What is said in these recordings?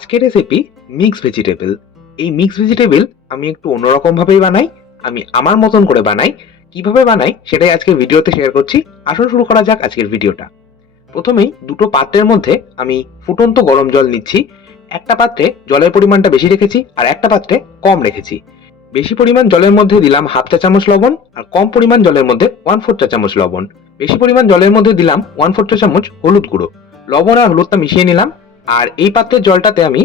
আজকের recipe mix vegetable. এই mix vegetable আমি একটু অন্যরকম ভাবেই বানাই। আমি আমার মতন করে বানাই। কিভাবে বানাই সেটাই আজকের ভিডিওতে শেয়ার করছি। আসুন শুরু করা যাক আজকের ভিডিওটা। প্রথমেই দুটো পাত্রের মধ্যে আমি ফুটন্ত গরম জল নিচ্ছি। একটা পাত্রে জলের পরিমাণটা বেশি রেখেছি আর একটা পাত্রে কম রেখেছি। বেশি পরিমাণ জলের মধ্যে দিলাম হাফ চা চামচ লবণ আর কম পরিমাণ জলের মধ্যে 1/4 চা চামচ লবণ। বেশি পরিমাণ জলের মধ্যে দিলাম 1/4 চা চামচ হলুদ গুঁড়ো। লবণ আর হলুদটা মিশিয়ে নিলাম। আর এই পাত্রের জলটাতে আমি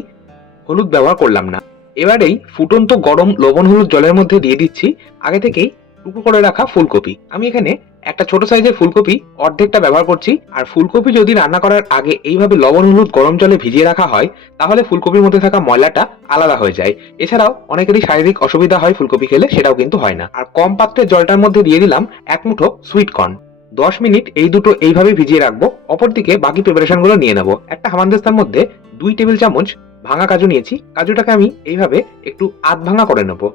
হলুদ ব্যবহার করলাম না। এবার এই ফুটন্ত গরম লবণ হলুদ জলের মধ্যে দিয়ে দিচ্ছি আগে থেকেই টুকরো করে রাখা ফুলকপি। আমি এখানে একটা ছোট সাইজের ফুলকপি অর্ধেকটা ব্যবহার করছি। আর ফুলকপি যদি রান্না করার আগে এইভাবে লবণ হলুদ গরম জলে ভিজিয়ে রাখা হয় তাহলে ফুলকপির মধ্যে থাকা ময়লাটা আলাদা হয়ে যায়। এছাড়াও অনেকেরই শারীরিক অসুবিধা হয় ফুলকপি খেলে, সেটাও কিন্তু হয় না। আর কম পাত্রের জলটার মধ্যে দিয়ে দিলাম এক মুঠো সুইট কর্ন। 10 মিনিট এই দুটো এইভাবে ভিজিয়ে রাখবো। অপরদিকে বাকি প্রিপারেশন গুলো নিয়ে নেবো। একটা হামানদিস্তার মধ্যে 2 টেবিল চামচ ভাঙা কাজু নিয়েছি। কাজুটাকে আমি এইভাবে একটু আধ ভাঙা করে নেবো।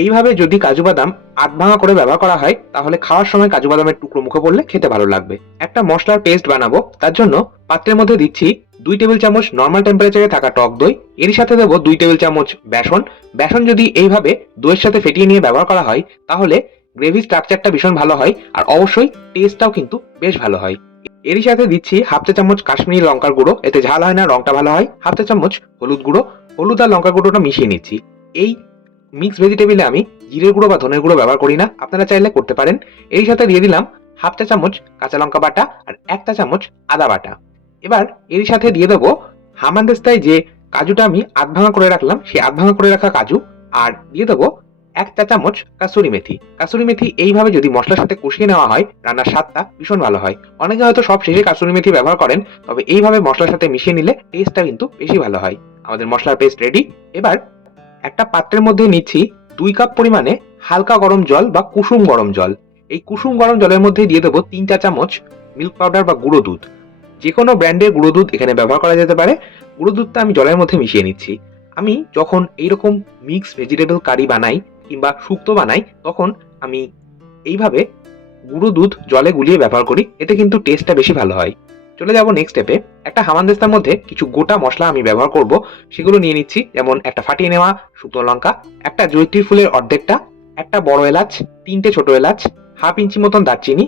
এইভাবে যদি কাজু বাদাম আধ ভাঙা করে ব্যবহার করা হয় তাহলে খাওয়ার সময় কাজু বাদামের টুকরো মুখে পড়লে খেতে ভালো লাগবে। একটা মশলার পেস্ট বানাবো, তার জন্য পাত্রের মধ্যে দিচ্ছি 2 টেবিল চামচ নর্মাল টেম্পারেচারে থাকা টক দই। এর সাথে দেবো 2 টেবিল চামচ বেসন। বেসন যদি এইভাবে দইয়ের সাথে ফেটিয়ে নিয়ে ব্যবহার করা হয় তাহলে গ্রেভি স্ট্রাকচারটা ভীষণ ভালো হয় আর অবশ্যই টেস্টটাও কিন্তু বেশ ভালো হয়। এরই সাথে দিচ্ছি হাফ চা চামচ কাশ্মীরি লঙ্কার গুঁড়ো, এতে ঝাল হয় না, রংটা ভালো হয়। হাফ চা চামচ হলুদ গুঁড়ো। হলুদ আর লঙ্কার গুঁড়োটা মিশিয়ে নিচ্ছি। এই মিক্স ভেজিটেবলে আমি জিরের গুঁড়ো বা ধনের গুঁড়ো ব্যবহার করি না, আপনারা চাইলে করতে পারেন। এর সাথে দিয়ে দিলাম হাফ চা চামচ কাঁচা লঙ্কা বাটা আর 1 চা চামচ আদা বাটা। এবার এর সাথে দিয়ে দেবো হামানদিস্তায় যে কাজুটা আমি আধ ভাঙা করে রাখলাম সেই আধ ভাঙা করে রাখা কাজু। আর দিয়ে দেবো 1 চা চামচ কাসুরি মেথি। কাসুরি মেথি এইভাবে যদি মশলার সাথে কষিয়ে নেওয়া হয় রান্নার স্বাদটা ভীষণ ভালো হয়। অনেকে হয়তো সব শেষে কাসুরি মেথি ব্যবহার করেন, তবে এইভাবে মশলার সাথে মিশিয়ে নিলে টেস্টটা কিন্তু বেশি ভালো হয়। আমাদের মশলার পেস্ট রেডি। এবার একটা পাত্রের মধ্যে নিচ্ছি 2 কাপ পরিমাণে হালকা গরম জল বা কুসুম গরম জল। এই কুসুম গরম জলের মধ্যে দিয়ে দেবো 3 চা চামচ মিল্ক পাউডার বা গুঁড়ো দুধ। যে কোনো ব্র্যান্ডের গুঁড়ো দুধ এখানে ব্যবহার করা যেতে পারে। গুঁড়ো দুধটা আমি জলের মধ্যে মিশিয়ে নিচ্ছি। আমি যখন এইরকম মিক্স ভেজিটেবল কারি বানাই কিংবা শুক্তো বানাই তখন আমি এইভাবে গুঁড়ো দুধ জলে গুলিয়ে ব্যবহার করি, এতে কিন্তু টেস্টটা বেশি ভালো হয়। চলে যাব নেক্সট স্টেপে। একটা হামানদিস্তার মধ্যে কিছু গোটা মশলা আমি ব্যবহার করব, সেগুলো নিয়ে নিচ্ছি। যেমন একটা ফাটিয়ে নেওয়া শুকনো লঙ্কা, একটা জয়িত্রী ফুলের অর্ধেকটা, একটা বড় এলাচ, 3টে ছোট এলাচ, হাফ ইঞ্চি মতন দারচিনি,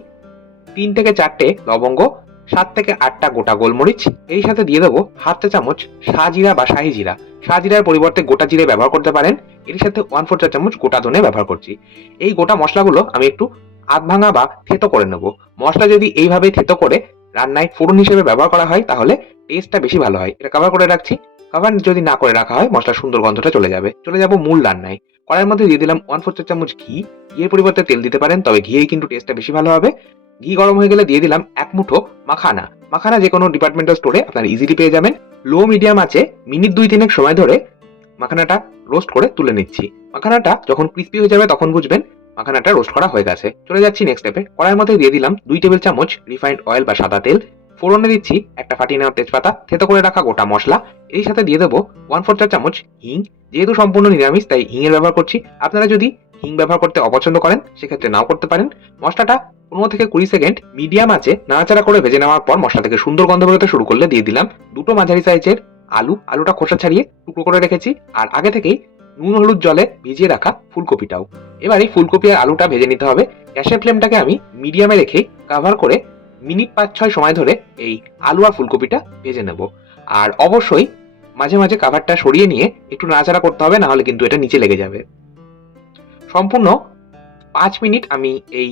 3 থেকে 4টে লবঙ্গ, 7 থেকে 8টা গোটা গোলমরিচ। এই সাথে দিয়ে দেবো হাফ চা চামচ শাহজিরা বা শাহি জিরা। শাহজিরার পরিবর্তে গোটা জিরে ব্যবহার করতে পারেন। এর সাথে 1/4 চা চামচ গোটা ধনে ব্যবহার করছি। এই গোটা মশলাগুলো আমি একটু আধ ভাঙা বা থেতো করে নেব। মশলা যদি এইভাবে থেতো করে রান্নায় ফোড়ন হিসেবে ব্যবহার করা হয় তাহলে টেস্টটা বেশি ভালো হয়। এটা কভার করে রাখছি। কভার যদি না করে রাখা হয় মশলার সুন্দর গন্ধটা চলে যাবে। চলে যাব মূল রান্নায়। কড়াইয়ের মধ্যে দিয়ে দিলাম 1/4 চা চামচ ঘি। ঘিয়ের পরিবর্তে তেল দিতে পারেন, তবে ঘিয়েই কিন্তু টেস্টটা বেশি ভালো হবে। ঘি গরম হয়ে গেলে দিয়ে দিলাম এক মুঠো মাখানা। মাখানা যে কোনো ডিপার্টমেন্টাল স্টোরে আপনারা ইজিলি পেয়ে যাবেন। লো মিডিয়াম আছে মিনিট 2-3 সময় ধরে মাখানাটা রোস্ট করে তুলে নিচ্ছি। মাখানাটা যখন ক্রিস্পি হয়ে যাবে তখন বুঝবেন মাখানাটা রোস্ট করা হয়ে গেছে। চলে যাচ্ছি নেক্সট স্টেপে। কড়াইয়ের মধ্যে দিয়ে দিলাম 2 টেবিল চামচ রিফাইন্ড অয়েল বা সাদা তেল। ফোড়নে দিচ্ছি একটা ফাটিয়ে নেওয়া তেজপাতা, থেতো করে রাখা গোটা মশলা। এই সাথে দিয়ে দেবো 1/4 চা চামচ হিং। যেহেতু সম্পূর্ণ নিরামিষ তাই হিঙের ব্যবহার করছি। আপনারা যদি হিং ব্যবহার করতে অপছন্দ করেন সেক্ষেত্রে নাও করতে পারেন। মশলাটা 15 থেকে 20 সেকেন্ড মিডিয়াম আছে নাড়াচাড়া করে ভেজে নেওয়ার পর মশলা থেকে সুন্দর গন্ধ বেরোতে শুরু করলে দিয়ে দিলাম দুটো মাঝারি সাইজের আলু। আলুটা খোসা ছাড়িয়ে টুকরো করে রেখেছি। আর আগে থেকেই নুন হলুদ জলে ভিজিয়ে রাখা ফুলকপিটাও। এবার এই ফুলকপি আর আলুটা ভেজে নিতে হবে। গ্যাসের ফ্লেমটাকে আমি মিডিয়ামে রেখে কভার করে মিনিট 5-6 সময় ধরে এই আলু আর ফুলকপিটা ভেজে নেব। আর অবশ্যই মাঝে মাঝে কভারটা সরিয়ে নিয়ে একটু নাড়াচাড়া করতে হবে, না হলে কিন্তু এটা নিচে লেগে যাবে। সম্পূর্ণ 5 মিনিট আমি এই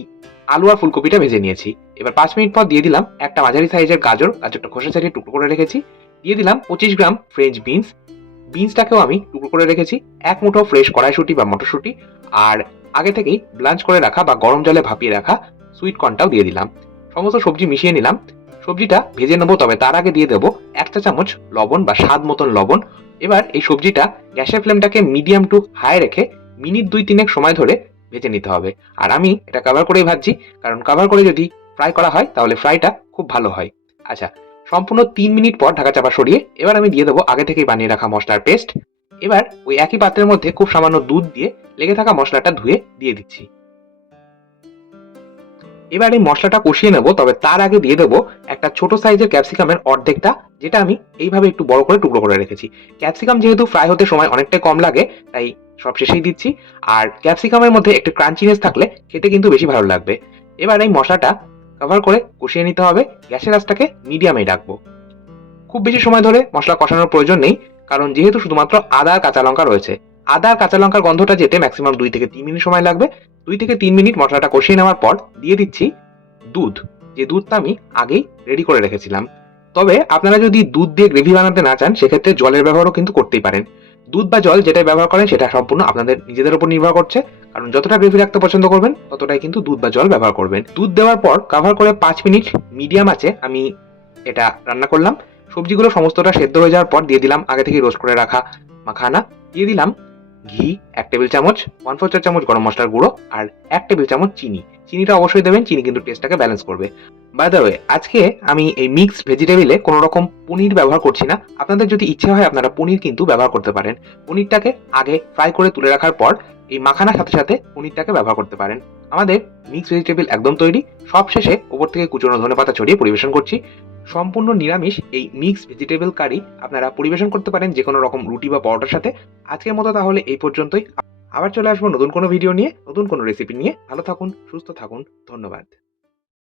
আলু আর ফুলকপিটা ভেজে নিয়েছি। এবার 5 মিনিট পর দিয়ে দিলাম একটা মাঝারি সাইজের গাজর। গাজরটা খোসা ছাড়িয়ে টুকরো করে রেখেছি। দিয়ে দিলাম 25 গ্রাম ফ্রেঞ্চ বিনস। বিনসটাকেও আমি টুকরো করে রেখেছি। এক মুঠো ফ্রেশ কড়াইশুঁটি বা মটরশুঁটি। আর আগে থেকেই ব্লাঞ্চ করে রাখা বা গরম জলে ভাপিয়ে রাখা সুইট কর্নটাও দিয়ে দিলাম। সমস্ত সবজি মিশিয়ে নিলাম। সবজিটা ভেজে নেবো, তবে তার আগে দিয়ে দেবো 1 চা চামচ লবণ বা স্বাদ মতন লবণ। এবার এই সবজিটা গ্যাসের ফ্লেমটাকে মিডিয়াম টু হাই রেখে মিনিট 2-3 সময় ধরে ভেজে নিতে হবে। আর আমি এটা কভার করেই ভাজছি, কারণ কভার করে যদি ফ্রাই করা হয় তাহলে ফ্রাইটা খুব ভালো হয়। আচ্ছা, সম্পূর্ণ 3 মিনিট পর ঢাকা চাপা সরিয়ে এবার আমি দিয়ে দেবো আগে থেকেই বানিয়ে রাখা মশলার পেস্ট। এবার ওই একই পাত্রের মধ্যে খুব সামান্য দুধ দিয়ে লেগে থাকা মশলাটা ধুয়ে দিয়ে দিচ্ছি। এবার এই মশলাটা কষিয়ে নেব, তবে তার আগে দিয়ে দেবো একটা ছোট সাইজের ক্যাপসিকামের অর্ধেকটা, যেটা আমি এইভাবে একটু বড় করে টুকরো করে রেখেছি। ক্যাপসিকাম যেহেতু ফ্রাই হতে সময় অনেকটাই কম লাগে, তাই সব শেষেই দিচ্ছি। আর ক্যাপসিকামের মধ্যে একটু ক্রাঞ্চিনেস থাকলে খেতে কিন্তু বেশি ভালো লাগবে। এবার এই মশলাটা কভার করে কষিয়ে নিতে হবে। গ্যাসের আঁচটাকে মিডিয়ামে রাখবো। খুব বেশি সময় ধরে মশলা কষানোর প্রয়োজন নেই, কারণ যেহেতু শুধুমাত্র আদা আর কাঁচা লঙ্কা রয়েছে। আদা আর কাঁচা লঙ্কার গন্ধটা যেতে ম্যাক্সিমাম 2 থেকে 3 মিনিট সময় লাগবে। 2 থেকে 3 মিনিট মশলাটা কষিয়ে নেওয়ার পর দিয়ে দিচ্ছি দুধ। যে দুধটা আমি আগেই রেডি করে রেখেছিলাম। তবে আপনারা যদি দুধ দিয়ে গ্রেভি বানাতে না চান, সেক্ষেত্রে জলের ব্যবহারও কিন্তু করতেই পারেন। দুধ বা জল যেটাই ব্যবহার করেন সেটা সম্পূর্ণ আপনাদের নিজেদের উপর নির্ভর করছে। কারণ যতটা গ্রেভি রাখতে পছন্দ করবেন ততটাই কিন্তু দুধ বা জল ব্যবহার করবেন। দুধ দেওয়ার পর কভার করে 5 মিনিট মিডিয়াম আঁচে আমি এটা রান্না করলাম। সবজিগুলো সমস্তটা সেদ্ধ হয়ে যাওয়ার পর দিয়ে দিলাম আগে থেকে রোস্ট করে রাখা মাখানা। দিয়ে দিলাম ঘি 1 টেবিল চামচ, 1/4 চা চামচ গরম মসলার গুঁড়ো আর 1 টেবিল চামচ চিনি। চিনিটা অবশ্যই দেবেন, চিনি কিন্তু টেস্টটাকে ব্যালেন্স করবে। বাই দ্য ওয়ে, আজকে আমি এই মিক্সড ভেজিটেবলে কোনো রকম পনির ব্যবহার করছি না। আপনাদের যদি ইচ্ছে হয় আপনারা পনির কিন্তু ব্যবহার করতে পারেন। পনিরটাকে আগে ফ্রাই করে তুলে রাখার পর এই মাখানার সাথে সাথে পনিরটাকে ব্যবহার করতে পারেন। আমাদের মিক্সড ভেজিটেবল একদম তৈরি। সবশেষে ওপর থেকে কুচনো ধনেপাতা ছড়িয়ে পরিবেশন করছি। সম্পূর্ণ নিরামিষ এই মিক্সড ভেজিটেবল কারি আপনারা পরিবেশন করতে পারেন যে কোনো রকম রুটি বা পরোটার সাথে। আজকের মতো তাহলে এই পর্যন্তই। আবার চলে আসবো নতুন কোনো ভিডিও নিয়ে, নতুন কোনো রেসিপি নিয়ে। ভালো থাকুন, সুস্থ থাকুন। ধন্যবাদ।